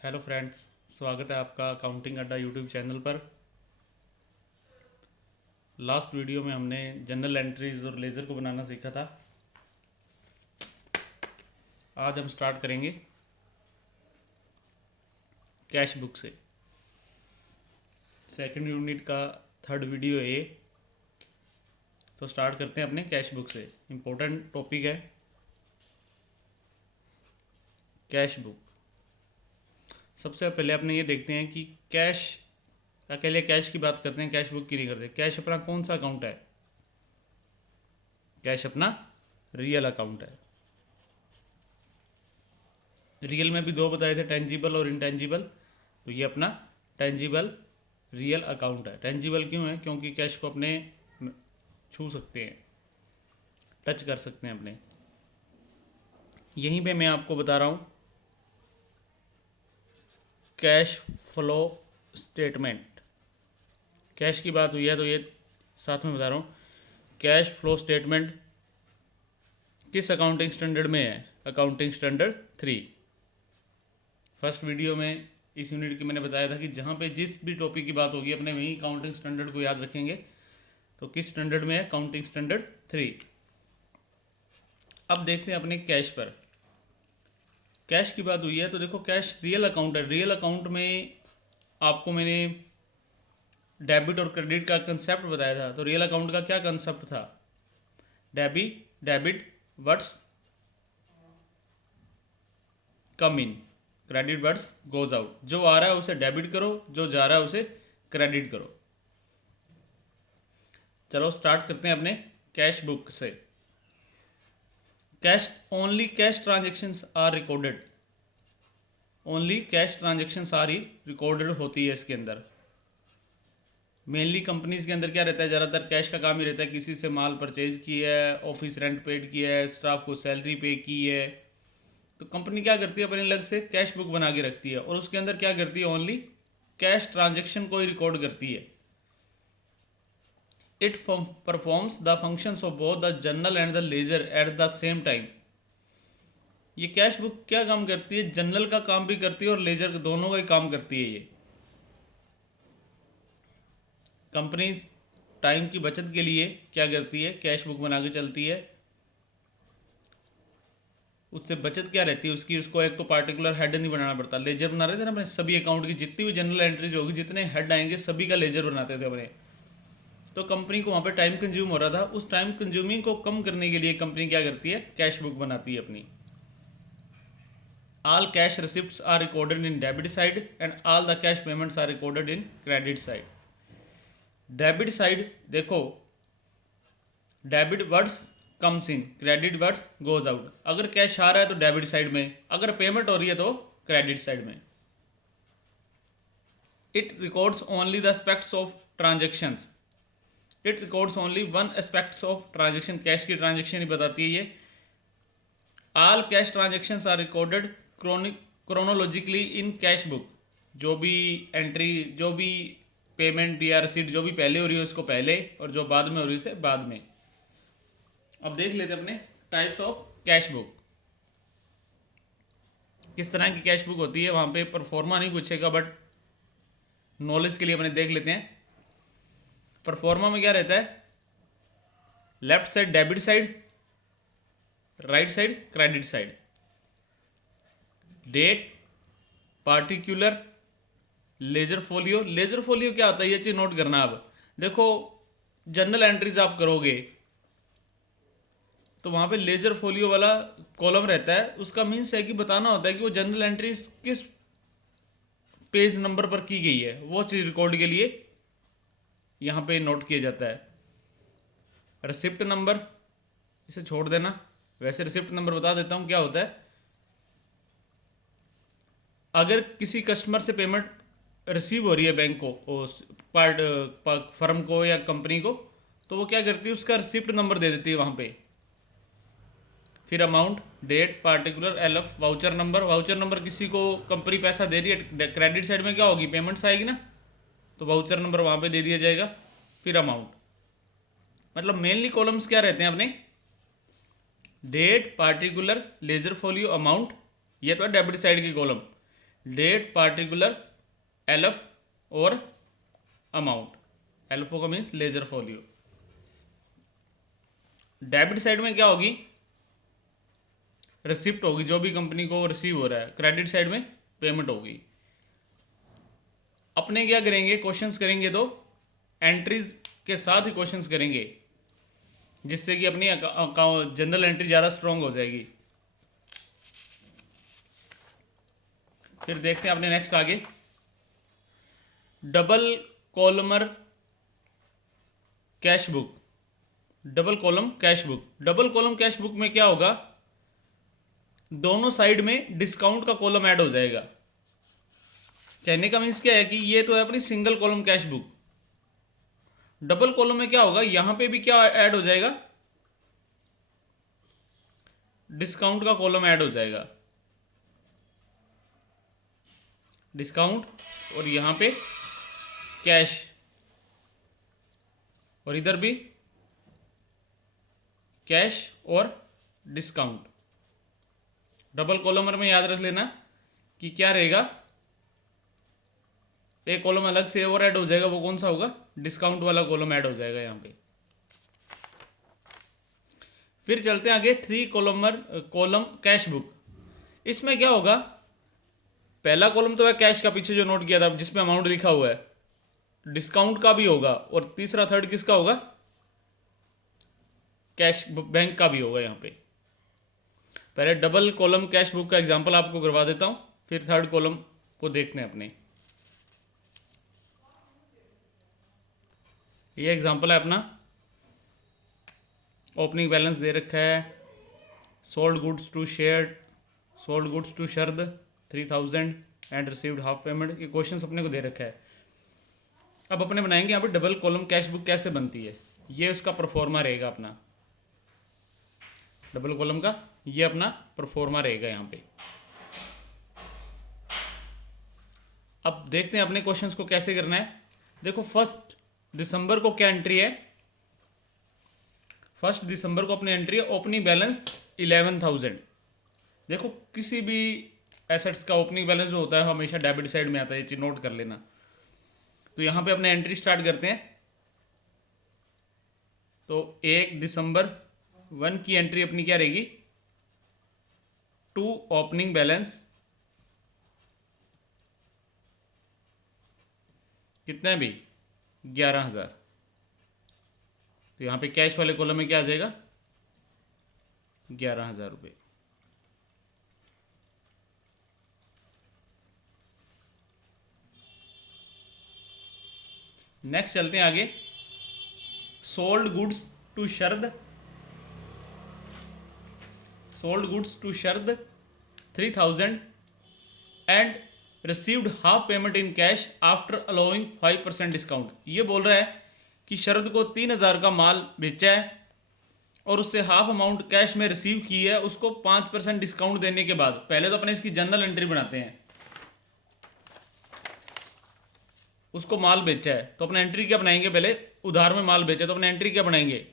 Hello friends, स्वागत है आपका अकाउंटिंग अड्डा यूट्यूब चैनल पर। लास्ट वीडियो में हमने जनरल एंट्रीज और लेज़र को बनाना सीखा था। आज हम स्टार्ट करेंगे कैश बुक से। सेकंड यूनिट का थर्ड वीडियो है ये। तो स्टार्ट करते हैं अपने कैश बुक से। इम्पोर्टेंट टॉपिक है कैश बुक। सबसे पहले अपने ये देखते हैं कि कैश, अकेले कैश की बात करते हैं, कैश बुक की नहीं करते। कैश अपना कौन सा अकाउंट है? कैश अपना रियल अकाउंट है। रियल में भी दो बताए थे, टेंजिबल और इनटेंजिबल। तो ये अपना टेंजिबल रियल अकाउंट है। टेंजिबल क्यों है? क्योंकि कैश को अपने छू सकते हैं, टच कर सकते हैं अपने। यहीं पे मैं आपको बता रहा हूँ कैश फ्लो स्टेटमेंट। कैश की बात हुई है तो ये साथ में बता रहा हूँ कैश फ्लो स्टेटमेंट किस अकाउंटिंग स्टैंडर्ड में है? Accounting standard 3। फर्स्ट वीडियो में इस यूनिट की मैंने बताया था कि जहाँ पे जिस भी टॉपिक की बात होगी अपने वहीं अकाउंटिंग स्टैंडर्ड को याद रखेंगे। तो किस स्टैंडर्ड में है? Accounting standard 3। अब देखते हैं अपने कैश पर। कैश की बात हुई है तो देखो, कैश रियल अकाउंट है। रियल अकाउंट में आपको मैंने डेबिट और क्रेडिट का कंसेप्ट बताया था। तो रियल अकाउंट का क्या कंसेप्ट था? डेबिट वर्ड्स कम इन, क्रेडिट वर्ड्स गोज आउट। जो आ रहा है उसे डेबिट करो, जो जा रहा है उसे क्रेडिट करो। चलो स्टार्ट करते हैं अपने कैश बुक से। Cash only cash transactions are recorded. Only cash transactions are ही रिकॉर्डेड होती है इसके अंदर। मेनली कंपनीज के अंदर क्या रहता है? ज़्यादातर कैश का काम ही रहता है। किसी से माल परचेज किया है, ऑफिस रेंट पेड किया है, स्टाफ को सैलरी पे की है, तो कंपनी क्या करती है? अपने अलग से कैश बुक बना के रखती है और उसके अंदर क्या करती है? ओनली कैश ट्रांजेक्शन को ही रिकॉर्ड करती है। It performs the functions of both the journal and the ledger at the same time. ये कैश बुक क्या काम करती है? जर्नल का काम भी करती है और लेजर का, दोनों का ही काम करती है। ये कंपनी टाइम की बचत के लिए क्या करती है? कैश बुक बना के चलती है। उससे बचत क्या रहती है उसकी? उसको एक तो पार्टिकुलर हेड नहीं बनाना पड़ता। लेजर बना रहे थे ना अपने सभी अकाउंट की, जितनी भी जनरल एंट्रीज होगी, जितने हेड आएंगे, सभी का लेजर बनाते थे अपने। तो कंपनी को वहाँ पे टाइम कंज्यूम हो रहा था। उस टाइम कंज्यूमिंग को कम करने के लिए कंपनी क्या करती है? कैश बुक बनाती है अपनी। All cash receipts are recorded in debit side and all the cash payments are recorded in credit side. Debit side देखो, debit words comes in, credit words goes out. अगर cash आ रहा है तो debit side में, अगर payment हो रही है तो क्रेडिट साइड में। It records only the aspects of transactions. It records only one aspects of transaction. Cash की ट्रांजेक्शन ही बताती है ये। All cash transactions are recorded chronologically in cash book. जो भी एंट्री, जो भी पेमेंट या रिसीट जो भी पहले हो रही है उसको पहले, और जो बाद में हो रही है उसे बाद में। अब देख लेते हैं अपने टाइप्स ऑफ कैश बुक। किस तरह की कैश बुक होती है? वहाँ पे परफॉर्मा नहीं पूछेगा, बट नॉलेज के लिए अपने देख लेते हैं। परफॉर्मा में क्या रहता है? Left side debit side, right side credit side. Date, particular, ledger folio. Ledger folio क्या होता है ये चीज़ नोट करना। अब देखो, जर्नल एंट्रीज आप करोगे तो वहाँ पे लेजर फोलियो वाला कॉलम रहता है। उसका मीन्स है कि बताना होता है कि वो जर्नल एंट्रीज किस पेज नंबर पर की गई है। वो चीज़ रिकॉर्ड के लिए यहाँ पे नोट किया जाता है। रिसिप्ट नंबर, इसे छोड़ देना। वैसे रिसिप्ट नंबर बता देता हूँ क्या होता है। अगर किसी कस्टमर से पेमेंट रिसीव हो रही है बैंक को, पार्ट फर्म को या कंपनी को, तो वो क्या करती है? उसका रिसिप्ट नंबर दे देती है वहाँ पे। फिर amount, date, particular, LF, voucher number. Voucher number किसी को कंपनी पैसा दे रही है, क्रेडिट साइड में क्या होगी? पेमेंट्स आएगी ना, तो वाउचर नंबर वहाँ पे दे दिया जाएगा। फिर अमाउंट। मतलब मेनली कॉलम्स क्या रहते हैं अपने? Date, particular, ledger folio, amount. ये तो है डेबिट साइड की कॉलम। डेट पार्टिकुलर एलएफ और अमाउंट। एलएफओ का means ledger folio. Debit side में क्या होगी, रिसिप्ट होगी जो भी कंपनी को रिसीव हो रहा है। क्रेडिट साइड में पेमेंट होगी। अपने क्या करेंगे, क्वेश्चंस करेंगे तो एंट्रीज के साथ ही क्वेश्चंस करेंगे, जिससे कि अपनी अकाउंट जनरल एंट्री ज़्यादा स्ट्रॉन्ग हो जाएगी। फिर देखते हैं अपने नेक्स्ट आगे, double columnar cash book. Double column cash book, double column cash book में क्या होगा, दोनों साइड में डिस्काउंट का कॉलम ऐड हो जाएगा। कहने का मीन्स क्या है कि ये तो है अपनी single column cash book. Double column में क्या होगा, यहां पे भी क्या ऐड हो जाएगा, डिस्काउंट का कॉलम ऐड हो जाएगा। डिस्काउंट और यहां पे कैश, और इधर भी कैश और डिस्काउंट। डबल कॉलमर में याद रख लेना कि क्या रहेगा, एक कॉलम अलग से और ऐड हो जाएगा, वो कौन सा होगा, डिस्काउंट वाला कॉलम ऐड हो जाएगा यहां पे। फिर चलते हैं आगे, थ्री कॉलम कैश बुक। इसमें क्या होगा, पहला कॉलम तो है कैश का, पीछे जो नोट किया था जिसमें अमाउंट लिखा हुआ है, डिस्काउंट का भी होगा, और तीसरा थर्ड किसका होगा, कैश बैंक का भी होगा। यहां पे पहले डबल कॉलम कैश बुक का एग्जांपल आपको करवा देता हूं, फिर थर्ड कॉलम को देखते हैं अपने। ये एग्जांपल है अपना, ओपनिंग बैलेंस दे रखा है, sold goods to Sharad, sold goods to Sharad 3000 and received half payment. ये क्वेश्चन अपने को दे रखा है। अब अपने बनाएंगे यहाँ पे डबल कॉलम कैश बुक कैसे बनती है, ये उसका परफॉर्मा रहेगा अपना। डबल कॉलम का ये अपना परफॉर्मा रहेगा यहाँ पे। अब देखते हैं अपने क्वेश्चंस को कैसे करना है। देखो 1 दिसंबर को क्या एंट्री है, 1 दिसंबर को अपनी एंट्री है ओपनिंग बैलेंस 11,000। देखो किसी भी एसेट्स का ओपनिंग बैलेंस जो होता है हमेशा डेबिट साइड में आता है, ये चीज नोट कर लेना। तो यहां पे अपने एंट्री स्टार्ट करते हैं। तो 1 दिसंबर 1 की एंट्री अपनी क्या रहेगी, टू ओपनिंग बैलेंस कितना है भी 11,000। तो यहां पे कैश वाले कॉलम में क्या आ जाएगा, 11,000 रुपये। नेक्स्ट चलते हैं आगे, sold goods to Sharad, sold goods to Sharad 3,000 and received half payment in cash after allowing 5% discount. ये बोल रहा है कि शरद को 3,000 का माल बेचा है और उससे हाफ अमाउंट कैश में रिसीव की है, उसको 5% डिस्काउंट देने के बाद। पहले तो अपने इसकी जनरल एंट्री बनाते हैं, उसको माल बेचा है तो अपने एंट्री क्या बनाएंगे, पहले उधार में माल बेचा तो अपने एंट्री क्या बनाएंगे,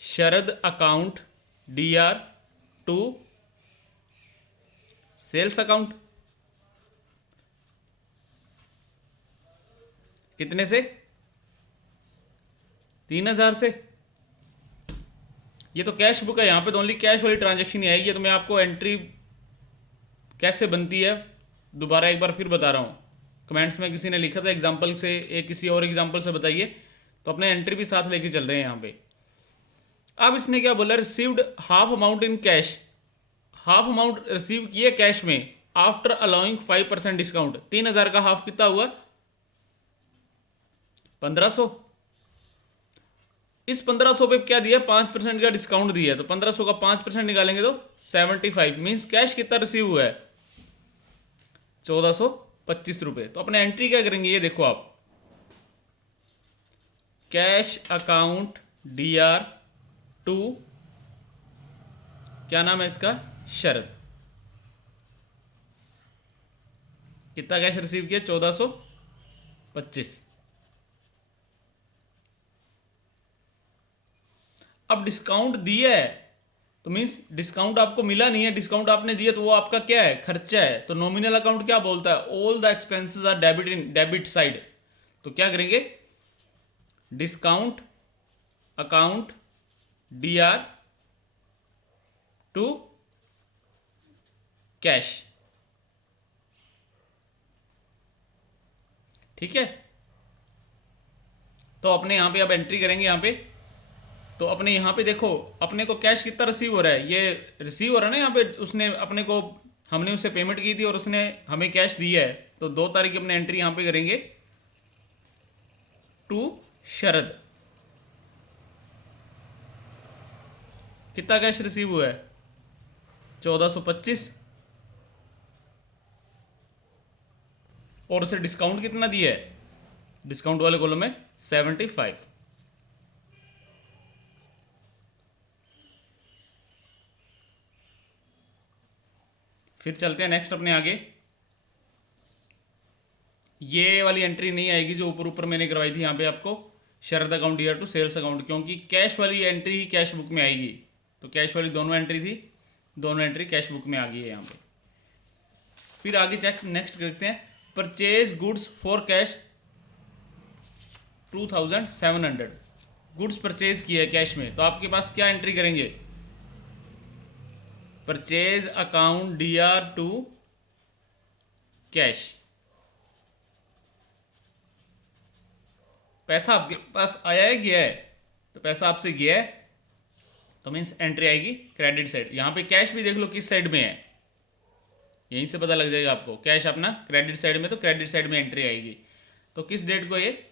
Sharad account DR to sales account. कितने से, 3,000 से। ये तो कैश बुक है, यहां पे तो ओनली कैश वाली ट्रांजैक्शन ही आएगी। तो मैं आपको एंट्री कैसे बनती है दोबारा एक बार फिर बता रहा हूं। कमेंट्स में किसी ने लिखा था एग्जांपल से, एक किसी और एग्जांपल से बताइए, तो अपने एंट्री भी साथ लेके चल रहे हैं यहां पे। अब इसने क्या बोला, received half amount in cash, half amount receive किए कैश में आफ्टर अलाउइंग 5% डिस्काउंट। 3,000 का हाफ कितना हुआ, 1,500। इस 1,500 पे क्या दिया, 5% का डिस्काउंट दिया, तो 1,500 का 5% निकालेंगे तो 75 मीन्स कैश कितना रिसीव हुआ है, 1,425 रुपए। तो अपने एंट्री क्या करेंगे, ये देखो आप, कैश अकाउंट DR टू क्या नाम है इसका, शरद। कितना कैश रिसीव किया, 1,425। अब डिस्काउंट दिया है तो मीन्स डिस्काउंट आपको मिला नहीं है, डिस्काउंट आपने दिया तो वो आपका क्या है, खर्चा है। तो नॉमिनल अकाउंट क्या बोलता है, all the expenses are debit in debit side. तो क्या करेंगे, discount account DR to cash. ठीक है, तो अपने यहां पे अब एंट्री करेंगे यहां पे। तो अपने यहाँ पे देखो अपने को कैश कितना रिसीव हो रहा है, ये रिसीव हो रहा है ना यहाँ पे, उसने अपने को, हमने उसे पेमेंट की थी और उसने हमें कैश दिया है। तो 2 तारीख अपने एंट्री यहाँ पे करेंगे टू शरद। कितना कैश रिसीव हुआ है, 1425, और उसे डिस्काउंट कितना दिया है, डिस्काउंट वाले कॉलम में 75। फिर चलते हैं नेक्स्ट अपने आगे। ये वाली एंट्री नहीं आएगी जो ऊपर ऊपर मैंने करवाई थी यहाँ पे आपको, Sharad account DR to sales account, क्योंकि कैश वाली एंट्री ही कैश बुक में आएगी। तो कैश वाली दोनों एंट्री थी, दोनों एंट्री कैश बुक में आ गई है यहाँ पे। फिर आगे चेक नेक्स्ट करते हैं, purchase goods for cash 2700, goods purchase किया है कैश में। तो आपके पास क्या एंट्री करेंगे, purchase account DR to cash. पैसा आपके पास आया है गया है, तो पैसा आपसे गया है तो मीन्स एंट्री आएगी क्रेडिट साइड। यहां पे कैश भी देख लो किस साइड में है, यहीं से पता लग जाएगा आपको, कैश अपना क्रेडिट साइड में, तो क्रेडिट साइड में एंट्री आएगी। तो किस डेट को, ये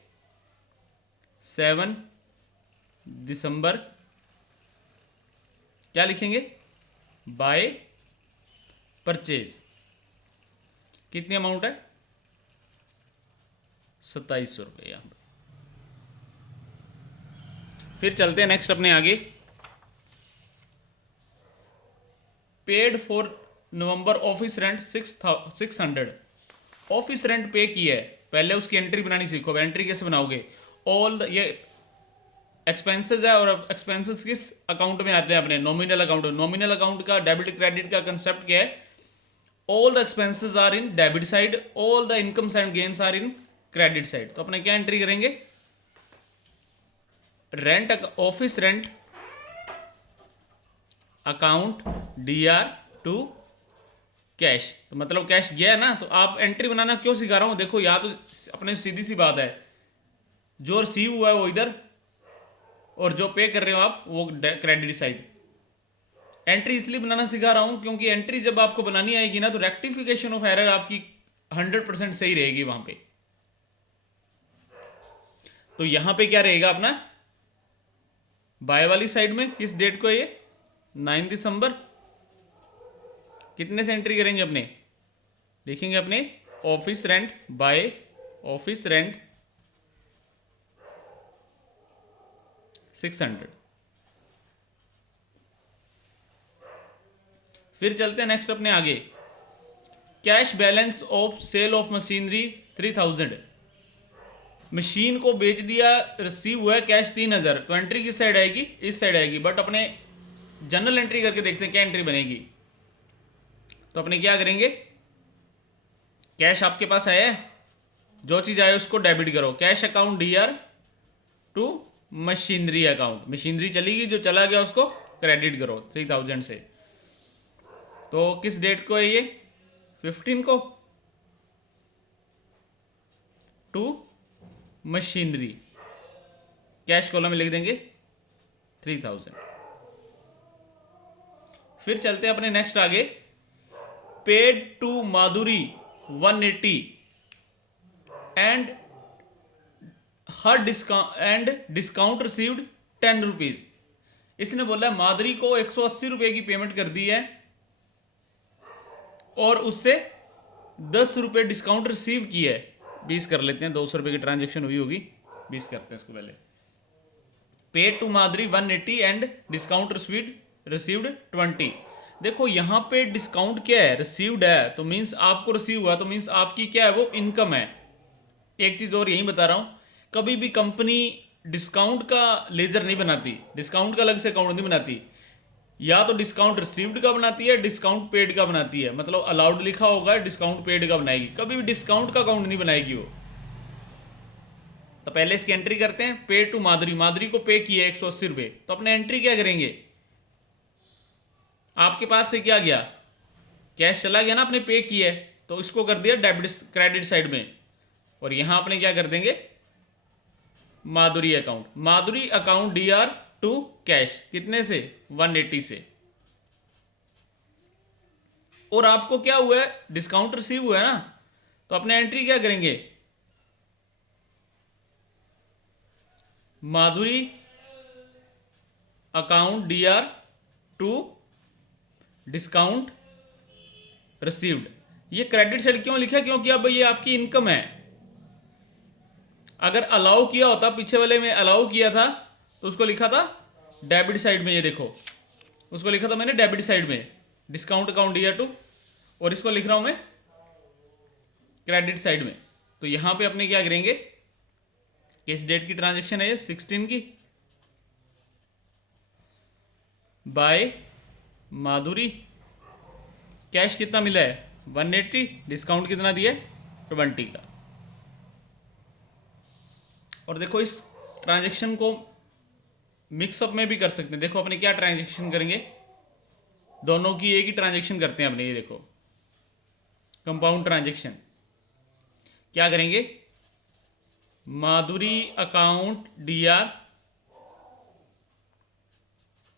7 दिसंबर, क्या लिखेंगे, बाय परचेज। कितनी अमाउंट है, 2700 रुपये यहाँ पे। फिर चलते हैं नेक्स्ट अपने आगे, paid for November office rent 600, office rent पे किया है। पहले उसकी एंट्री बनानी सीखो। एंट्री कैसे बनाओगे, ऑल ये एक्सपेंसेस है, और एक्सपेंसेस किस अकाउंट में आते हैं, अपने नॉमिनल अकाउंट। नॉमिनल अकाउंट का डेबिट क्रेडिट का कंसेप्ट क्या है, all the expenses are in debit side, all the incomes and gains are in credit side. तो अपने क्या एंट्री करेंगे, rent office rent account DR to cash. तो मतलब कैश गया है ना, तो आप एंट्री बनाना क्यों सिखा रहा हूं, देखो यहाँ तो अपने सीधी सी बात है, जो रिसीव हुआ है वो इधर, और जो पे कर रहे हो आप वो क्रेडिट साइड। एंट्री इसलिए बनाना सिखा रहा हूं क्योंकि एंट्री जब आपको बनानी आएगी ना, तो रेक्टिफिकेशन ऑफ एरर आपकी 100% सही रहेगी वहां पे। तो यहां पे क्या रहेगा अपना, बाय वाली साइड में किस डेट को है ये, 9 दिसंबर, कितने से एंट्री करेंगे अपने, लिखेंगे अपने office rent by office rent 600। फिर चलते हैं नेक्स्ट अपने आगे, cash balance of sale of machinery 3000, machine को बेच दिया, रिसीव हुआ है कैश 3000। तो एंट्री किस साइड आएगी, इस साइड आएगी। बट अपने जनरल एंट्री करके देखते हैं क्या एंट्री बनेगी। तो अपने क्या करेंगे, कैश आपके पास आया है, जो चीज आए उसको डेबिट करो, cash account DR to machinery account, machinery चलेगी, जो चला गया उसको क्रेडिट करो 3000 से। तो किस डेट को है ये, 15 को, टू मशीनरी, कैश कॉलम में लिख देंगे 3000। फिर चलते हैं अपने नेक्स्ट आगे, paid to Madhuri 180 and her discount received 10 rupees. इसने बोला माधुरी को 180 रुपए की पेमेंट कर दी है और उससे 10 रुपए डिस्काउंट रिसीव किया है। 20 कर लेते हैं, 200 रुपए की ट्रांजेक्शन हुई होगी, 20 करते हैं इसको पहले। Paid to Madhuri 180 and discount received 20। देखो यहां पे डिस्काउंट क्या है, रिसीव्ड है, तो मींस आपको रिसीव हुआ, तो मींस आपकी क्या है, वो इनकम है। एक चीज और यही बता रहा हूं, कभी भी कंपनी डिस्काउंट का लेजर नहीं बनाती, डिस्काउंट का अलग से अकाउंट नहीं बनाती। या तो डिस्काउंट रिसीव्ड का बनाती है, डिस्काउंट पेड का बनाती है। मतलब अलाउड लिखा होगा, डिस्काउंट पेड का बनाएगी, कभी भी डिस्काउंट का अकाउंट नहीं बनाएगी वो। तो पहले इसकी एंट्री करते हैं। पे टू माधुरी, माधुरी को पे किया 180 रुपये। तो अपने एंट्री क्या करेंगे, आपके पास से क्या गया, कैश चला गया ना, आपने पे किया है तो इसको कर दिया डेबिट क्रेडिट साइड में, और यहां अपने क्या कर देंगे, Madhuri account, Madhuri account DR to cash, कितने से, 180 से। और आपको क्या हुआ है, डिस्काउंट रिसीव हुआ है ना, तो अपने एंट्री क्या करेंगे, Madhuri account DR to discount received. ये क्रेडिट साइड क्यों लिखा, क्योंकि अब ये आपकी इनकम है। अगर अलाउ किया होता, पीछे वाले में अलाउ किया था, तो उसको लिखा था डेबिट साइड में, ये देखो उसको लिखा था मैंने डेबिट साइड में, डिस्काउंट अकाउंट DR टू, और इसको लिख रहा हूं मैं क्रेडिट साइड में। तो यहां पे अपने क्या करेंगे, किस डेट की ट्रांजेक्शन है ये, 16 की, बाय माधुरी, कैश कितना मिला है 180, डिस्काउंट कितना दिया है 20 का। और देखो इस ट्रांजेक्शन को मिक्सअप में भी कर सकते हैं। देखो अपने क्या ट्रांजेक्शन करेंगे, दोनों की एक ही ट्रांजेक्शन करते हैं अपने, ये देखो कंपाउंड ट्रांजेक्शन। क्या करेंगे, Madhuri account DR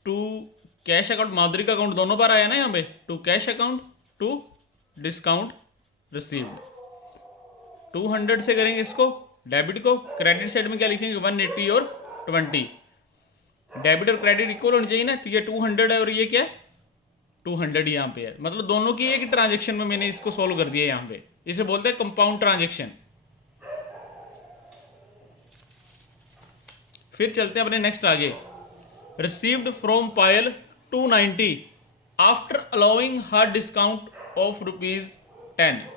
to cash account, Madhuri का अकाउंट दोनों बार आया ना यहाँ पे, to cash account to discount received. 200 से करेंगे इसको डेबिट को, क्रेडिट साइड में क्या लिखेंगे 180 और 20, डेबिट और क्रेडिट इक्वल होनी चाहिए ना, तो ये 200 है और ये क्या है 200 यहाँ पे है। मतलब दोनों की एक ट्रांजेक्शन में मैंने इसको सोल्व कर दिया यहाँ पे, इसे बोलते हैं कंपाउंड ट्रांजेक्शन। फिर चलते हैं अपने नेक्स्ट आगे, received from Payal 290 after allowing her discount of ₹10।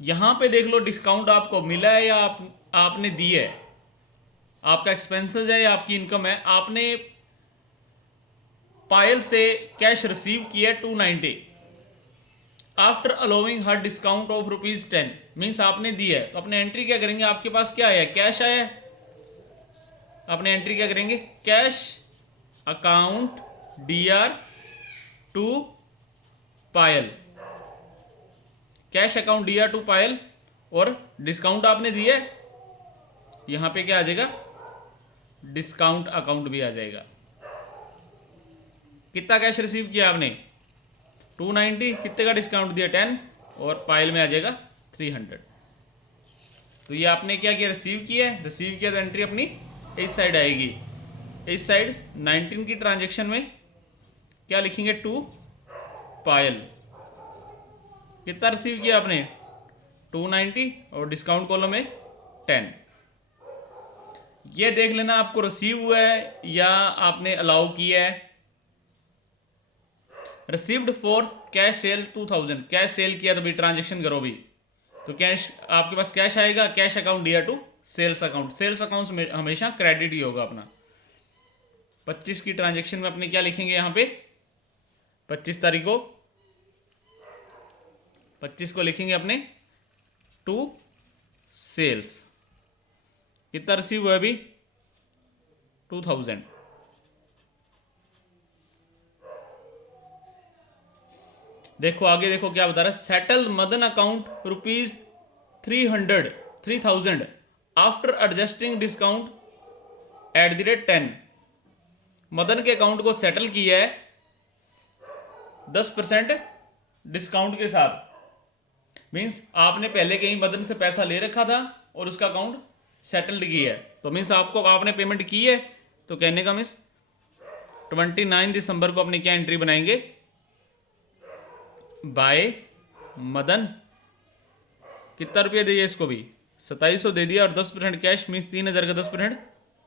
यहां पे देख लो डिस्काउंट आपको मिला है या आपने दी है, आपका एक्सपेंसेस है या आपकी इनकम है। आपने पायल से कैश रिसीव किया 290 after allowing her discount of ₹10, means आपने दी है। तो अपने एंट्री क्या करेंगे, आपके पास क्या आया, कैश आया है, अपने एंट्री क्या करेंगे, cash account DR to Payal, cash account DR to Payal, और डिस्काउंट आपने दिया है, यहां पे क्या आ जाएगा, डिस्काउंट अकाउंट भी आ जाएगा। कितना कैश रिसीव किया आपने 290, कितने का डिस्काउंट दिया 10, और पायल में आ जाएगा 300। तो ये आपने क्या किया, रिसीव किया है, रिसीव किया तो एंट्री अपनी इस साइड आएगी। इस साइड 19 की ट्रांजेक्शन में क्या लिखेंगे, टू पायल, कितना रिसीव किया आपने 290, और डिस्काउंट कॉलम में 10। ये देख लेना आपको रिसीव हुआ है या आपने अलाउ किया है। Received for cash sale 2000, cash sale किया तो भी ट्रांजेक्शन करो भी, तो कैश आपके पास कैश आएगा, cash account DR to sales account, sales account में हमेशा क्रेडिट ही होगा अपना। 25 की ट्रांजेक्शन में अपने क्या लिखेंगे, यहां पे 25 तारीख को, 25 को लिखेंगे अपने टू सेल्स, कितना रिसीव हुआ अभी 2000। देखो आगे देखो क्या बता रहा है, settle Madan account ₹3000 after adjusting discount @10। Madan के अकाउंट को सेटल किया है 10% डिस्काउंट के साथ, मीन्स आपने पहले कहीं मदन से पैसा ले रखा था और उसका अकाउंट सेटल्ड किया है, तो मीन्स आपको आपने पेमेंट की है। तो कहने का मीन्स 29 दिसंबर को अपने क्या एंट्री बनाएंगे, बाय मदन, कितना रुपया दिया इसको भी 2700 दे दिया, और 10% कैश मीन्स 3000 का 10%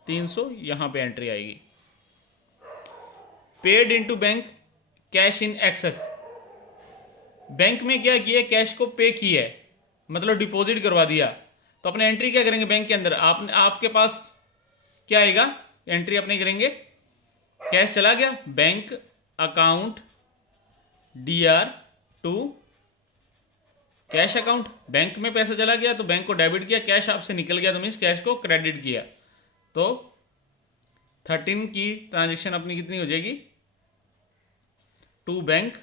300, यहां पे एंट्री आएगी। Paid into bank cash in excess, bank में क्या किया, कैश को पे किया है, मतलब डिपॉजिट करवा दिया। तो अपने एंट्री क्या करेंगे बैंक के अंदर, आपके पास क्या आएगा, एंट्री अपने करेंगे कैश चला गया bank account DR to cash account, bank में पैसा चला गया तो बैंक को डेबिट किया, कैश आपसे निकल गया तो मीन्स कैश को क्रेडिट किया। तो 13 की ट्रांजेक्शन अपनी कितनी हो जाएगी, टू बैंक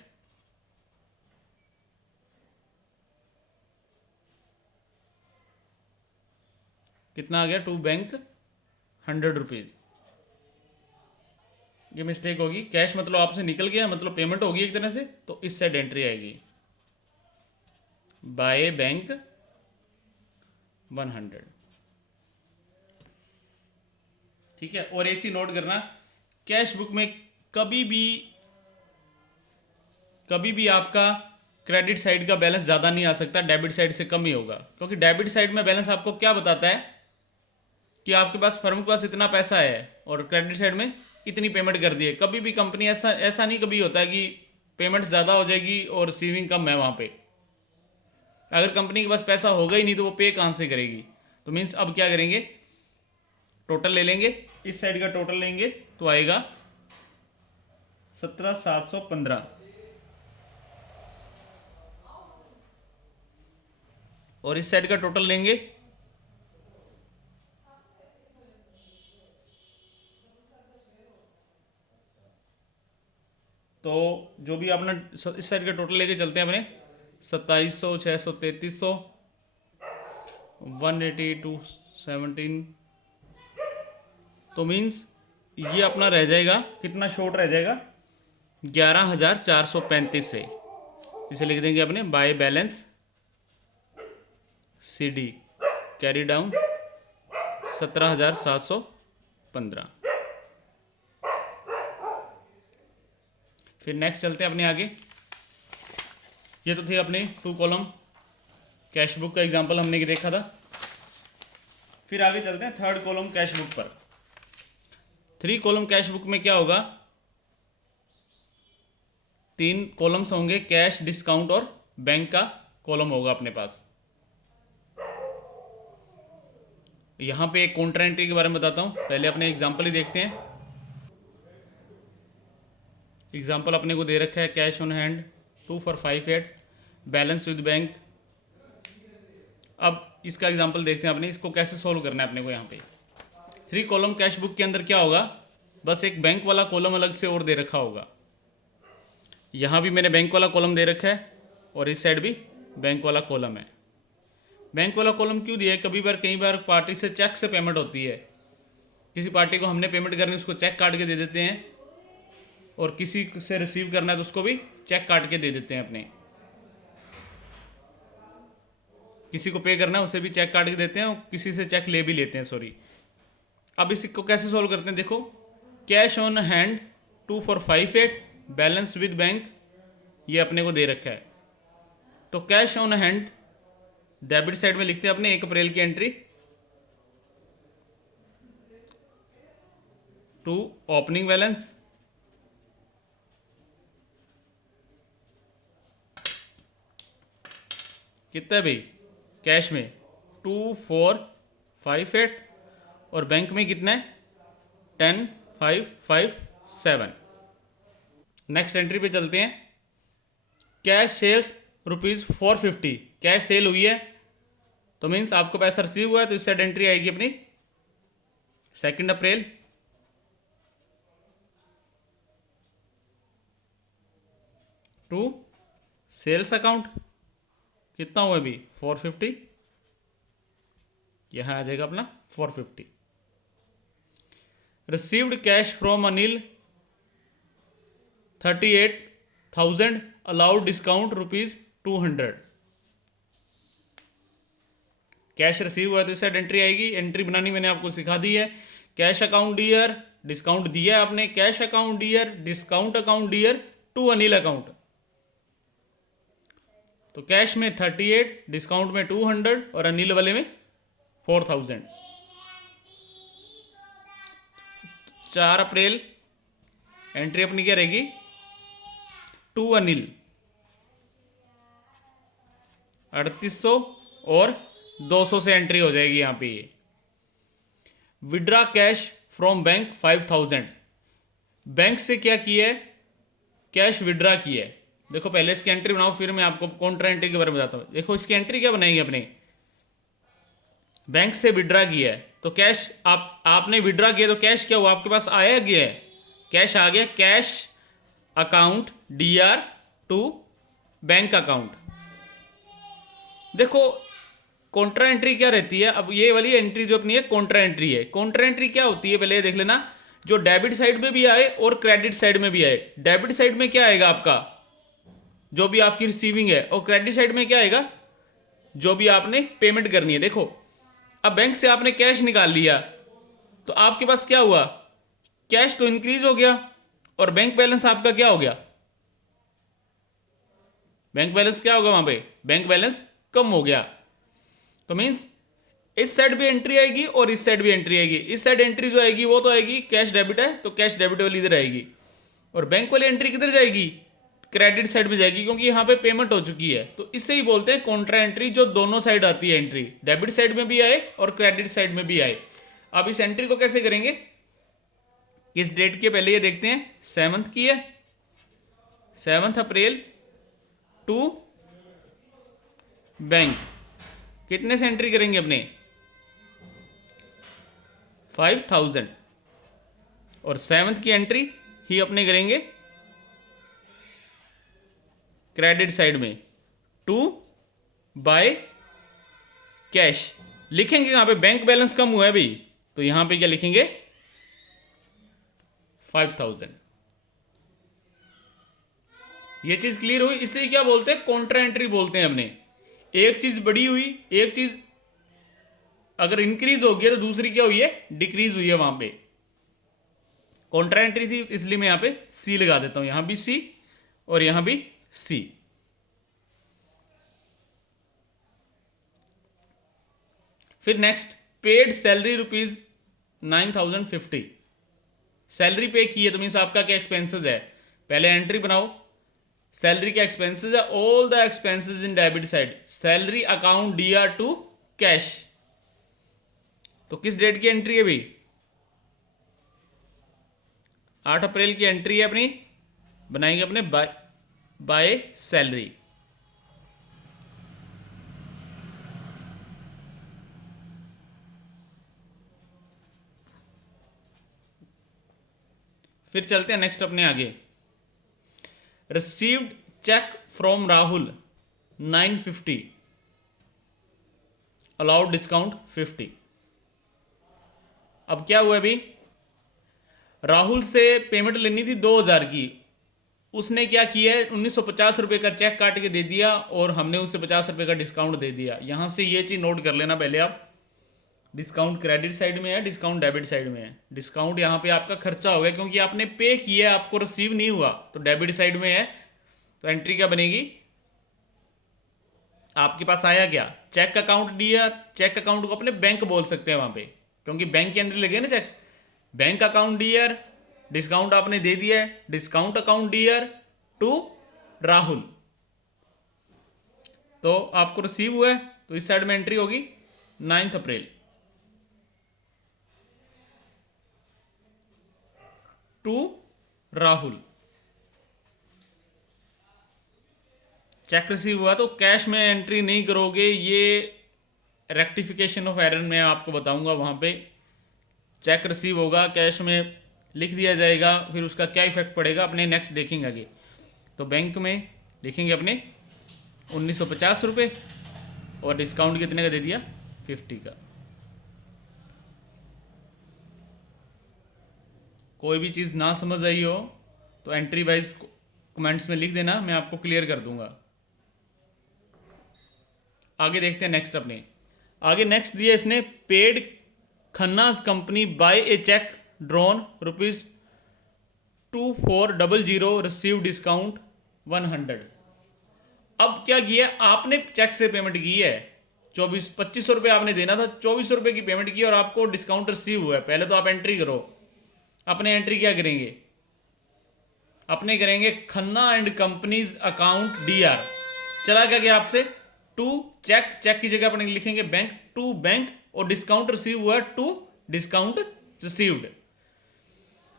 कितना आ गया, टू बैंक 100 रुपीज़। ये मिस्टेक होगी, कैश मतलब आपसे निकल गया मतलब पेमेंट होगी एक तरह से, तो इस साइड एंट्री आएगी बाय बैंक 100। ठीक है। और एक चीज नोट करना, कैश बुक में कभी भी आपका क्रेडिट साइड का बैलेंस ज़्यादा नहीं आ सकता, डेबिट साइड से कम ही होगा। क्योंकि डेबिट साइड में बैलेंस आपको क्या बताता है कि आपके पास, फर्म के पास इतना पैसा है और क्रेडिट साइड में इतनी पेमेंट कर दी है। कभी भी कंपनी ऐसा नहीं कभी होता है कि पेमेंट ज़्यादा हो जाएगी और रिसीविंग कम है वहाँ पे। अगर कंपनी के पास पैसा होगा ही नहीं तो वो पे कहाँ से करेगी। तो मीन्स अब क्या करेंगे, टोटल ले लेंगे, इस साइड का टोटल लेंगे तो आएगा 17,715 और इस साइड का टोटल लेंगे तो जो भी अपना इस साइड का टोटल लेके चलते हैं अपने 2700, 600, 3300, 180, 217, तो मीन्स ये अपना रह जाएगा कितना, शॉर्ट रह जाएगा 11,435 से। इसे लिख देंगे अपने by balance CD carry down 17,715। फिर नेक्स्ट चलते हैं अपने आगे। ये तो थे अपने 2 कॉलम कैश बुक का एग्जांपल हमने देखा था। फिर आगे चलते हैं 3rd कॉलम कैश बुक पर। 3 कॉलम कैश बुक में क्या होगा, 3 कॉलम्स होंगे, कैश, डिस्काउंट और बैंक का कॉलम होगा अपने पास। यहाँ पे एक काउंटर एंट्री के बारे में बताता हूँ, पहले अपने एग्जांपल ही देखते हैं। एग्जांपल अपने को दे रखा है cash on hand 2458, balance with bank. अब इसका एग्जांपल देखते हैं अपने, इसको कैसे सॉल्व करना है अपने को। यहाँ पे 3 कॉलम कैश बुक के अंदर क्या होगा, बस एक बैंक वाला कॉलम अलग से और दे रखा होगा। यहाँ भी मैंने बैंक वाला कॉलम दे रखा है और इस साइड भी बैंक वाला कॉलम है। बैंक वाला कॉलम क्यों दिया है, कई बार पार्टी से चेक से पेमेंट होती है। किसी पार्टी को हमने पेमेंट करनी, उसको चेक काट के दे देते हैं, और किसी से रिसीव करना है तो उसको भी चेक काट के दे देते हैं अपने। किसी को पे करना है उसे भी चेक काट के देते हैं और किसी से चेक ले भी लेते हैं, सॉरी। अब इसको कैसे सॉल्व करते हैं, देखो cash on hand 2458, balance with bank, ये अपने को दे रखा है। तो cash on hand debit side में लिखते हैं अपने 1 अप्रैल की एंट्री टू ओपनिंग बैलेंस कितना है भाई, कैश में 2458 और बैंक में कितना है 10,557। नेक्स्ट एंट्री पे चलते हैं। कैश सेल्स ₹450, कैश सेल हुई है तो मीन्स आपको पैसा रिसीव हुआ है, तो इस साइड एंट्री आएगी अपनी 2 अप्रैल टू सेल्स अकाउंट, कितना हुआ अभी 450, यहां आ जाएगा अपना 450। Received cash from Anil 38,000, allowed discount ₹200। Cash receive हुआ है तो इस साइड एंट्री आएगी। एंट्री बनानी मैंने आपको सिखा दी है। कैश अकाउंट डियर, डिस्काउंट दिया है आपने, cash account dear, discount account dear to Anil account. तो कैश में 38, डिस्काउंट में 200 और अनिल वाले में 4,000। 4 अप्रैल एंट्री अपनी क्या रहेगी, टू अनिल 3800 और 200 से एंट्री हो जाएगी यहाँ पे। ये withdraw cash from bank 5,000, bank से क्या किया है, कैश विड्रा किया है। देखो पहले इसकी एंट्री बनाओ, फिर मैं आपको कॉन्ट्रा एंट्री के बारे में बताता हूँ। देखो इसकी एंट्री क्या बनाएंगे अपने, बैंक से विड्रा किया है तो कैश आपने विड्रा किया तो कैश क्या हुआ आपके पास, आया गया है, कैश आ गया, cash account DR to bank account. देखो कॉन्ट्रा एंट्री क्या रहती है, अब ये वाली एंट्री जो अपनी है कॉन्ट्रा एंट्री है। कॉन्ट्रा एंट्री क्या होती है पहले ये देख लेना, जो डेबिट साइड में भी आए और क्रेडिट साइड में भी आए। डेबिट साइड में क्या आएगा आपका, जो भी आपकी रिसीविंग है, और क्रेडिट साइड में क्या आएगा, जो भी आपने पेमेंट करनी है। देखो अब बैंक से आपने कैश निकाल लिया तो आपके पास क्या हुआ, कैश तो इंक्रीज हो गया और बैंक बैलेंस आपका क्या हो गया, बैंक बैलेंस क्या होगा वहां पे, बैंक बैलेंस कम हो गया। तो मीन्स इस साइड भी एंट्री आएगी और इस साइड भी एंट्री आएगी। इस साइड एंट्री जो आएगी वो तो आएगी कैश डेबिट है तो कैश डेबिट वाली इधर आएगी, और बैंक वाली एंट्री किधर जाएगी, क्रेडिट साइड में जाएगी, क्योंकि यहाँ पे पेमेंट हो चुकी है। तो इससे ही बोलते हैं कॉन्ट्रा एंट्री, जो दोनों साइड आती है एंट्री, डेबिट साइड में भी आए और क्रेडिट साइड में भी आए। अब इस एंट्री को कैसे करेंगे, किस डेट की पहले ये देखते हैं, 7th की है, 7 अप्रैल टू बैंक। कितने से एंट्री करेंगे अपने, 5000, और 7th की एंट्री ही अपने करेंगे क्रेडिट साइड में, टू बाय कैश। लिखेंगे यहां पे बैंक बैलेंस कम हुआ है भाई, तो यहां पे क्या लिखेंगे, 5000। ये चीज क्लियर हुई, इसलिए क्या बोलते हैं कॉन्ट्रा एंट्री बोलते हैं अपने। एक चीज बड़ी हुई, एक चीज अगर इंक्रीज हो गया तो दूसरी क्या हुई है, डिक्रीज हुई है, वहां पे कॉन्ट्रा एंट्री थी, इसलिए मैं यहां पे C लगा देता हूं, यहां भी C और यहां भी C। फिर नेक्स्ट, पेड सैलरी ₹9050, सैलरी पे की है तो मीन्स आपका क्या एक्सपेंसेस है, पहले एंट्री बनाओ, सैलरी क्या एक्सपेंसेस है, all the expenses in debit side, salary account DR to cash. तो किस डेट की एंट्री है भाई, 8 अप्रैल की एंट्री है अपनी, बनाएंगे अपने बाय सैलरी। फिर चलते हैं नेक्स्ट अपने आगे, received cheque from Rahul 950, allowed discount 50। अब क्या हुआ अभी, राहुल से पेमेंट लेनी थी 2000 की, उसने क्या किया है, 1950 का चेक काट के दे दिया और हमने उसे 50 का डिस्काउंट दे दिया। यहां से ये चीज नोट कर लेना पहले आप, डिस्काउंट क्रेडिट साइड में है, डिस्काउंट डेबिट साइड में है। डिस्काउंट यहाँ पे आपका खर्चा हो गया क्योंकि आपने पे किया है, आपको रिसीव नहीं हुआ, तो डेबिट साइड में है। तो एंट्री क्या बनेगी, आपके पास आया क्या, cheque account DR, cheque account को अपने बैंक बोल सकते हैं वहां पे, क्योंकि बैंक के अंदर लगे ना cheque, bank account DR, discount आपने दे दिया है, discount account DR to Rahul, तो आपको रिसीव हुआ है, तो इस साइड में एंट्री होगी 9 अप्रैल टू राहुल। चेक रिसीव हुआ तो कैश में एंट्री नहीं करोगे, ये रेक्टिफिकेशन ऑफ एरर में आपको बताऊंगा। वहां पे चेक रिसीव होगा, कैश में लिख दिया जाएगा, फिर उसका क्या इफेक्ट पड़ेगा अपने नेक्स्ट देखेंगे आगे। तो बैंक में लिखेंगे अपने 1950 रुपये, और डिस्काउंट कितने का दे दिया, 50 का। कोई भी चीज़ ना समझ आई हो तो एंट्री वाइज कमेंट्स में लिख देना, मैं आपको क्लियर कर दूंगा। आगे देखते हैं नेक्स्ट अपने, आगे नेक्स्ट दिया इसने, paid Khanna company by A check drawn ₹2400, receive discount 100। अब क्या किया, आपने चेक से पेमेंट की है, 2500 रुपये आपने देना था, 2400 रुपये की पेमेंट की और आपको डिस्काउंट रिसीव हुआ है। पहले तो आप एंट्री करो, अपने एंट्री क्या करेंगे, अपने करेंगे Khanna and companies account DR। चला क्या गया आपसे, टू चेक, चेक की जगह अपने लिखेंगे बैंक, टू बैंक, और डिस्काउंट रिसीव हुआ टू डिस्काउंट रिसीव्ड।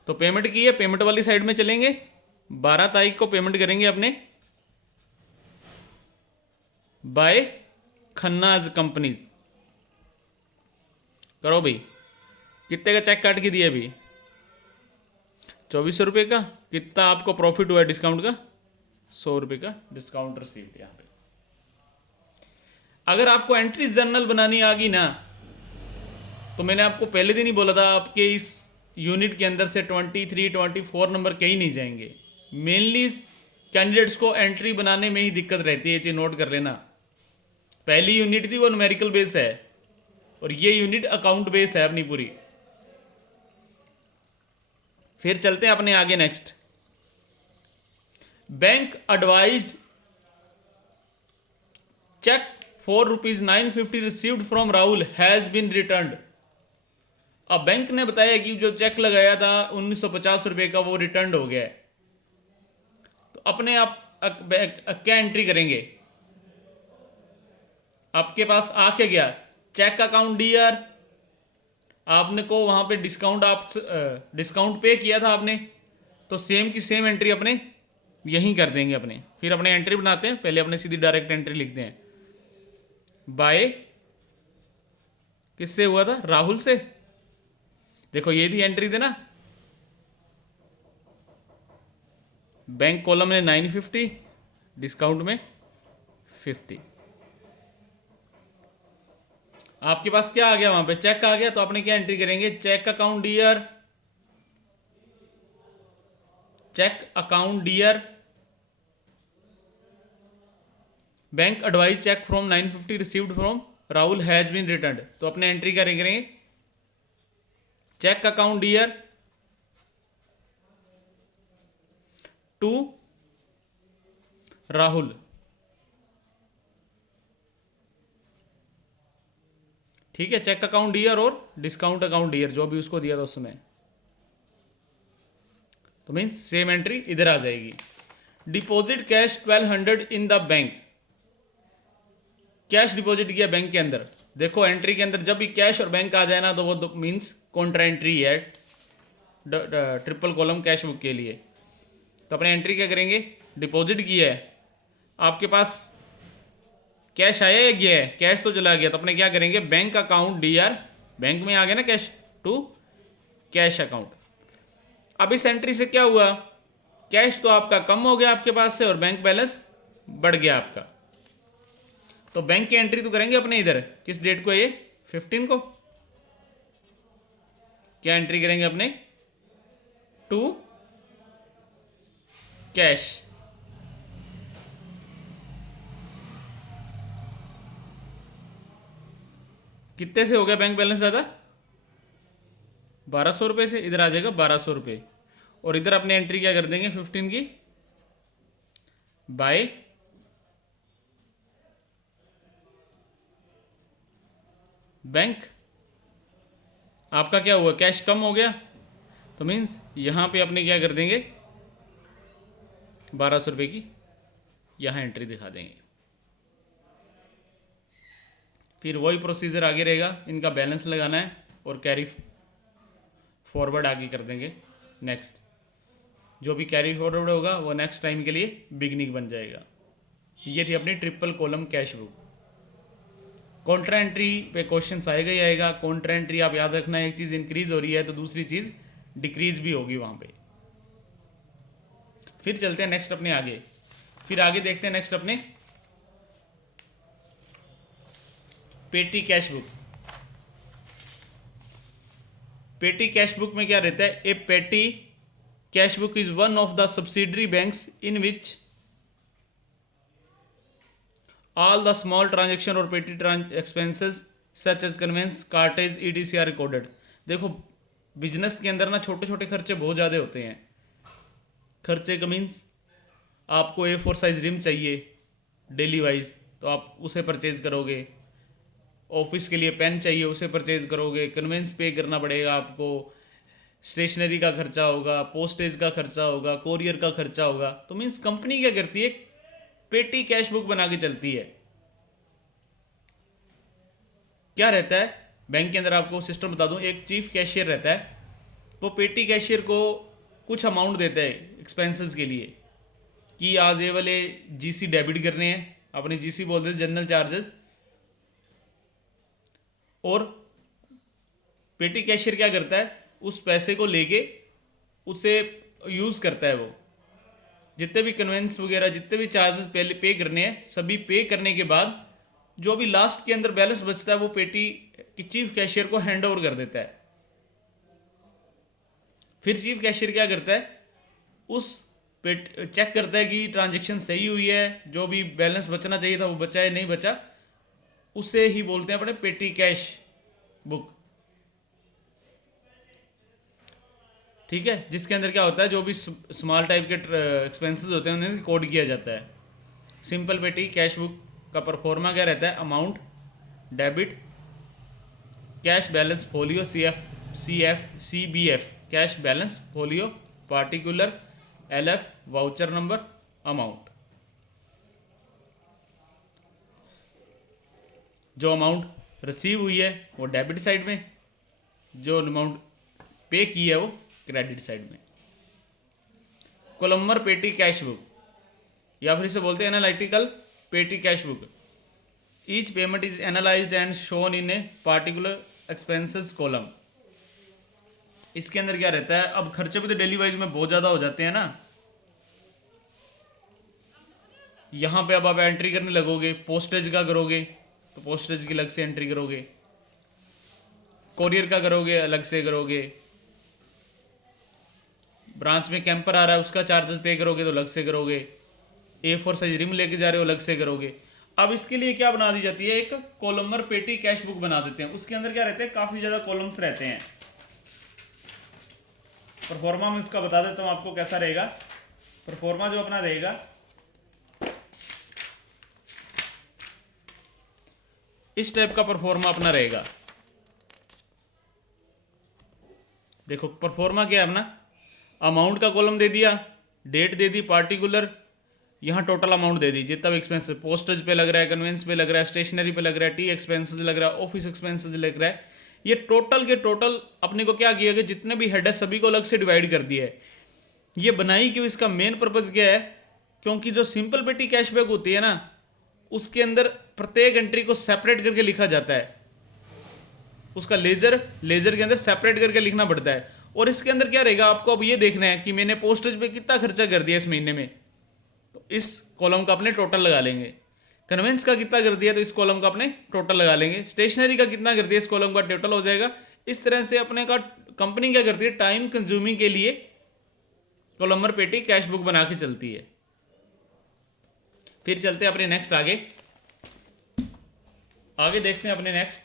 तो पेमेंट की है, पेमेंट वाली साइड में चलेंगे। 12 तारीख को पेमेंट करेंगे अपने बाय खन्नाज कंपनीज। करो भाई। कितने का चेक काट के दिया अभी? 2400 रुपये का। कितना आपको प्रॉफिट हुआ डिस्काउंट का? 100 रुपये का डिस्काउंट रिसीव्ड। यहाँ पे अगर आपको एंट्री जर्नल बनानी आ गई ना, तो मैंने आपको पहले दिन ही बोला था आपके इस यूनिट के अंदर से 23, 24 नंबर कहीं नहीं जाएंगे। मेनली कैंडिडेट्स को एंट्री बनाने में ही दिक्कत रहती है, ये चीज़ नोट कर लेना। पहली यूनिट थी वो न्यूमेरिकल बेस है, और ये यूनिट अकाउंट बेस है अपनी पूरी। फिर चलते हैं अपने आगे next. Bank advised cheque for ₹950 received from Rahul has been returned. अब बैंक ने बताया कि जो चेक लगाया था 1950 रुपये का, वो रिटर्न हो गया है। तो अपने आप क्या एंट्री करेंगे? आपके पास आ क्या गया? Cheque account dear. आपने को वहां पे डिस्काउंट पे किया था आपने, तो सेम की सेम एंट्री अपने यहीं कर देंगे अपने। फिर अपने एंट्री बनाते हैं। पहले अपने सीधी डायरेक्ट एंट्री लिखते हैं। बाय किससे हुआ था? राहुल से। देखो ये थी एंट्री देना। बैंक कॉलम में 950, डिस्काउंट में 50। आपके पास क्या आ गया? वहां पे चेक आ गया। तो आपने क्या एंट्री करेंगे? Cheque account dear, cheque account dear bank advise cheque from 950 received from Rahul has been returned. तो अपने एंट्री करेंगे cheque account dear to Rahul. ठीक है, चेक अकाउंट डियर और डिस्काउंट अकाउंट डियर जो भी उसको दिया था उस समय। तो मीन्स सेम एंट्री इधर आ जाएगी। Deposit cash 1200 in the bank. Cash deposit किया बैंक के अंदर। देखो एंट्री के अंदर जब भी कैश और बैंक आ जाए ना, तो वो मीन्स कॉन्ट्रा एंट्री है ट्रिपल कॉलम कैश बुक के लिए। तो अपने एंट्री क्या करेंगे? डिपॉजिट किया है, आपके पास कैश आया या गया है? कैश तो चला गया। तो अपने क्या करेंगे? बैंक अकाउंट डीआर, बैंक में आ गया ना कैश, टू कैश अकाउंट। अब इस एंट्री से क्या हुआ? कैश तो आपका कम हो गया आपके पास से, और बैंक बैलेंस बढ़ गया आपका। तो बैंक की एंट्री तो करेंगे अपने इधर। किस डेट को है ये? 15 को। क्या एंट्री करेंगे अपने? To cash. कितने से हो गया बैंक बैलेंस ज़्यादा? 1200 रुपये से। इधर आ जाएगा 1200 रुपये, और इधर अपने एंट्री क्या कर देंगे? 15 की बाय बैंक। आपका क्या हुआ? कैश कम हो गया। तो मीन्स यहां पे अपने क्या कर देंगे? 1200 रुपये की यहां एंट्री दिखा देंगे। फिर वही प्रोसीजर आगे रहेगा। इनका बैलेंस लगाना है और कैरी फॉरवर्ड आगे कर देंगे। नेक्स्ट जो भी कैरी फॉरवर्ड होगा वो नेक्स्ट टाइम के लिए बिगनिंग बन जाएगा। ये थी अपनी triple column cash book. Contra entry पे क्वेश्चन आएगा ही आएगा। कॉन्ट्रा एंट्री आप याद रखना, एक चीज़ इंक्रीज हो रही है तो दूसरी चीज़ डिक्रीज भी होगी वहाँ पे। फिर चलते हैं नेक्स्ट अपने आगे। फिर आगे देखते हैं नेक्स्ट अपने petty cash book. Petty cash book में क्या रहता है? A petty cash book is one of the subsidiary banks in which all the small transaction और petty expenses such as conveyance cartage etc are recorded। देखो business के अंदर ना छोटे छोटे खर्चे बहुत ज़्यादा होते हैं। खर्चे का मीन्स आपको A4 साइज रिम चाहिए डेली वाइज, तो आप उसे परचेज करोगे। ऑफिस के लिए पेन चाहिए, उसे परचेज करोगे। कन्वेंस पे करना पड़ेगा आपको। स्टेशनरी का खर्चा होगा, पोस्टेज का खर्चा होगा, कोरियर का खर्चा होगा। तो मीन्स कंपनी क्या करती है? पेटी कैश बुक बना के चलती है। क्या रहता है बैंक के अंदर? आपको सिस्टम बता दूं। एक चीफ कैशियर रहता है, वो पेटी कैशियर को कुछ अमाउंट देता है एक्सपेंसेस के लिए कि आज ये वाले जीसी डेबिट करने हैं, अपने जीसी बोलते हैं जनरल चार्जेस। और पेटी कैशियर क्या करता है, उस पैसे को लेके उसे यूज़ करता है। वो जितने भी कन्वेंस वगैरह जितने भी चार्जेस पहले पे करने हैं, सभी पे करने के बाद जो भी लास्ट के अंदर बैलेंस बचता है वो पेटी की चीफ कैशियर को हैंड ओवर कर देता है। फिर चीफ कैशियर क्या करता है, उस चेक करता है कि ट्रांजैक्शन सही हुई है, जो भी बैलेंस बचना चाहिए था वो बचा है नहीं बचा, उसे ही बोलते हैं अपने पेटी कैश बुक। ठीक है, जिसके अंदर क्या होता है, जो भी स्मॉल टाइप के एक्सपेंसेस होते हैं उन्हें रिकॉर्ड किया जाता है। सिंपल पेटी कैश बुक का परफॉर्मा क्या रहता है, amount, debit, cash balance folio, CBF cash balance folio, particular, LF voucher number, amount. जो अमाउंट रिसीव हुई है वो डेबिट साइड में, जो अमाउंट पे की है वो क्रेडिट साइड में। कोलमर पेटी कैश बुक या फिर इसे बोलते हैं एनालिटिकल पेटी cash book. Each payment is analysed and shown in a particular expenses column. इसके अंदर क्या रहता है, अब खर्चे भी तो डेली वाइज में बहुत ज़्यादा हो जाते हैं ना। यहाँ पे अब आप एंट्री करने लगोगे, पोस्टेज का करोगे तो पोस्टेज की अलग से एंट्री करोगे, कोरियर का करोगे अलग से करोगे, ब्रांच में कैंपर आ रहा है उसका चार्जेस पे करोगे तो अलग से करोगे, A4 साइज रिम लेके जा रहे हो अलग से करोगे। अब इसके लिए क्या बना दी जाती है, एक कॉलमर पेटी कैश बुक बना देते हैं। उसके अंदर क्या रहते हैं, काफ़ी ज़्यादा कॉलम्स रहते हैं। परफॉर्मा में इसका बता देता हूँ आपको कैसा रहेगा। परफॉर्मा जो अपना रहेगा, इस टाइप का परफॉर्मा अपना रहेगा। देखो परफॉर्मा क्या है अपना, अमाउंट का कॉलम दे दिया, डेट दे दी, पार्टिकुलर, यहाँ टोटल अमाउंट दे दी, जितना भी एक्सपेंस पोस्टेज पे लग रहा है, कन्वेंस पे लग रहा है, स्टेशनरी पे लग रहा है, टी एक्सपेंसेस लग रहा है, ऑफिस एक्सपेंसेस लग रहा है। ये टोटल के टोटल अपने को क्या किया गया, जितने भी हेड है सभी को अलग से डिवाइड कर दिया है। ये बनाई क्यों, इसका मेन पर्पज़ क्या है, क्योंकि जो सिंपल पेटी कैशबैक होती है ना, उसके अंदर प्रत्येक एंट्री को सेपरेट करके लिखा जाता है। उसका लेजर के अंदर सेपरेट करके लिखना पड़ता है। और इसके अंदर क्या रहेगा, आपको अब ये देखना है कि मैंने पोस्टेज पे कितना खर्चा कर दिया इस महीने में, तो इस कॉलम का अपने टोटल लगा लेंगे। कन्वेंस का कितना कर दिया तो इस कॉलम का अपने टोटल लगा लेंगे। स्टेशनरी का कितना कर दिया इस कॉलम का टोटल हो जाएगा। इस तरह से अपने का कंपनी क्या करती है, टाइम कंज्यूमिंग के लिए कॉलमर पेटी कैश बुक बना के चलती है। फिर चलते हैं अपने नेक्स्ट आगे देखते हैं अपने next,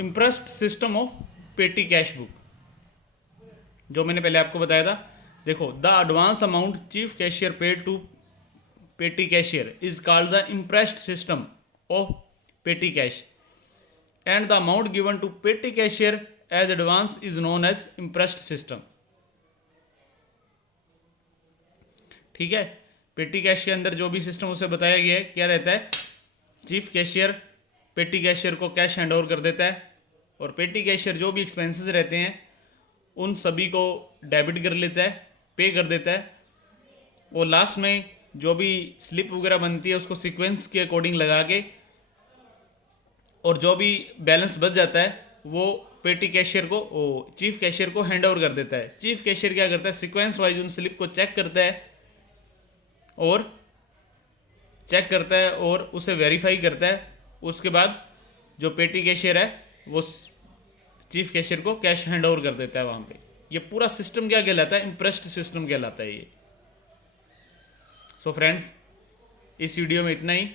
imprest system of petty cash book, जो मैंने पहले आपको बताया था। देखो, the advance amount chief cashier paid to petty cashier is called the imprest system of petty cash and the amount given to petty cashier as advance is known as imprest system. ठीक है, पेटी cash के अंदर जो भी system उसे बताया गया है, क्या रहता है, चीफ कैशियर पेटी कैशियर को कैश हैंड ओवर कर देता है और पेटी कैशियर जो भी एक्सपेंसेस रहते हैं उन सभी को डेबिट कर लेता है, पे कर देता है। और लास्ट में जो भी स्लिप वगैरह बनती है उसको सीक्वेंस के अकॉर्डिंग लगा के, और जो भी बैलेंस बच जाता है वो पेटी कैशियर को, चीफ कैशियर को हैंड ओवर कर देता है। चीफ कैशियर क्या करता है, सीक्वेंस वाइज उन स्लिप को चेक करता है और उसे वेरीफाई करता है। उसके बाद जो पेटी कैशियर है वो चीफ कैशियर को कैश हैंड ओवर कर देता है वहाँ पे। ये पूरा सिस्टम क्या कहलाता है, इम्प्रेस्ड सिस्टम कहलाता है ये। सो फ्रेंड्स, इस वीडियो में इतना ही।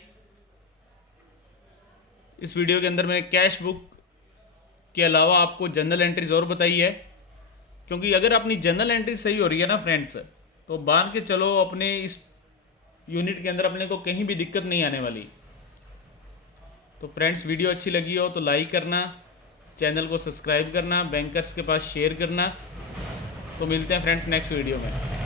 इस वीडियो के अंदर मैंने कैश बुक के अलावा आपको जर्नल एंट्रीज और बताई है, क्योंकि अगर अपनी जर्नल एंट्री सही हो रही है ना फ्रेंड्स, तो मान के चलो अपने इस यूनिट के अंदर अपने को कहीं भी दिक्कत नहीं आने वाली। तो फ्रेंड्स, वीडियो अच्छी लगी हो तो लाइक करना, चैनल को सब्सक्राइब करना, बैंकर्स के पास शेयर करना। तो मिलते हैं फ्रेंड्स नेक्स्ट वीडियो में।